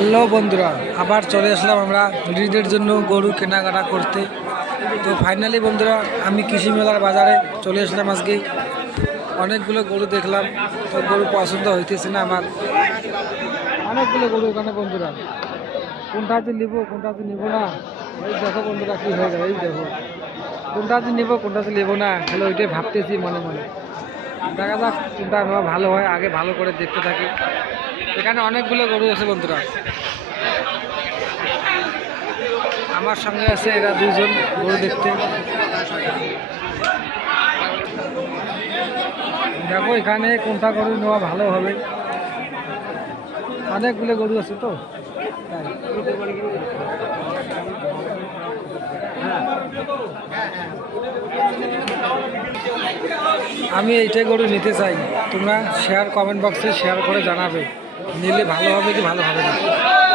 Hello বন্ধুরা, আবার চলে আসলাম আমরা ঈদের জন্য গরু কেনাকাটা করতে। তো ফাইনালি বন্ধুরা, আমি কৃষি মেলার বাজারে চলে আসলাম। আজকে অনেকগুলো গরু দেখলাম, তো গরু পছন্দ হইতেছে না আমার। অনেকগুলো গরু এখানে বন্ধুরা, কোনটা যে নিব কোনটা যে নিব না, এই দেখো বন্ধুরা কী হয়ে গেল। এই দেখো কোনটা যে নিব কোনটা যে নেবো না, তাহলে ওইটাই ভাবতেছি মনে মনে। দেখা যাক কোনটা নেওয়া ভালো হয়, আগে ভালো করে দেখতে থাকি। এখানে অনেকগুলো গরু আছে বন্ধুরা, আমার সঙ্গে আছে এরা দুইজন গরু দেখতে। দেখো এখানে কোনটা গরু নেওয়া ভালো হবে, অনেকগুলো গরু আছে তো তাই। আমি এইটাই গরু নিতে চাই। তোমরা কমেন্ট বক্সে শেয়ার করে জানাবে নিলে ভালো হবে কি ভালো হবে না।